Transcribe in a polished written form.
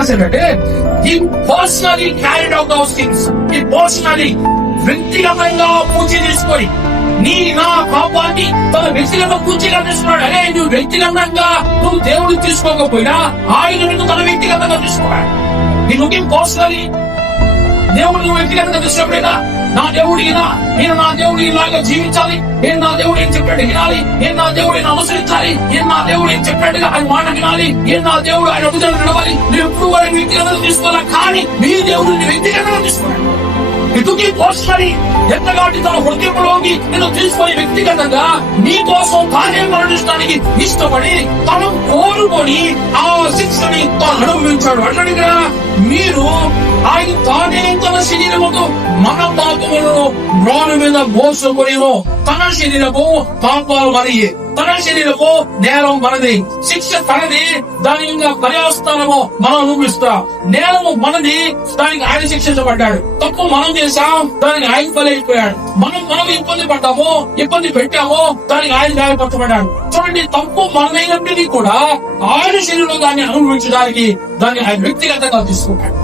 రాశాడంటే ఈ personally carried out those things. ఈ personally వ్యక్తిగతంగా పూజ తీసుకొని నీ నా పాపాన్ని తన వ్యక్తిగత పూజగా తీసుకున్నాడు. అరే నువ్వు వ్యక్తిగతంగా నువ్వు దేవుడు తీసుకోకపోయినా ఆయన నిన్ను తన వ్యక్తిగతంగా తీసుకున్నాడు. నీ లుకింగ్ పర్సనలీ దేవుడు నువ్వు వ్యక్తిగతంగా తీసుకున్నాడా? నా దేవుడు ఇలా, నేను నా దేవుడు ఇలాగా జీవించాలి, నేను నా దేవుడు ఏం చెప్పాడు వినాలి, నేను నా దేవుడిని అనుసరించాలి, నేను నా దేవుడు ఏం చెప్పాడుగా ఆయన మాట వినాలి, నేను నా దేవుడు ఆయన అడుగుదల నడవాలి. నువ్వు ఎప్పుడు వారిని వ్యక్తిగతంగా తీసుకోవాలా, కానీ నీ దేవుడిని వ్యక్తిగతంగా తీసుకున్నాడు. ఇటుకి పోస్టరీ ఎంతగాటి తన హృదయంలోకి నేను తీసుకొని వ్యక్తిగతంగా నీ కోసం తానే మరణించడానికి ఇష్టపడి తను కోరుకొని ఆ శిక్షని తాను అనుభవించాడు. అట్లడిగా మీరు ఆయన తానే తన శరీరముతో మన పాపములను రాను మీద మోసుకొని తన శరీరము పాపాలు మనయే, తన శరీరము నేరం మనది, శిక్ష తనది, దాని ఇంకా పర్యావస్థానము మనం అనుభవిస్తాం. నేరము మనది, దానికి ఆయన శిక్షించబడ్డాడు. తప్పు మనం చేశాం, దానికి ఆయన బలైపోయాడు. మనం ఇబ్బంది పడ్డాము, ఇబ్బంది పెట్టాము, దానికి ఆయన గాయపరచబడ్డాడు. చూడండి, తప్పు మనమైనప్పటికీ కూడా ఆయన శరీరంలో దాన్ని అనుభవించడానికి దాన్ని ఆయన వ్యక్తిగతంగా తీసుకుంటాడు.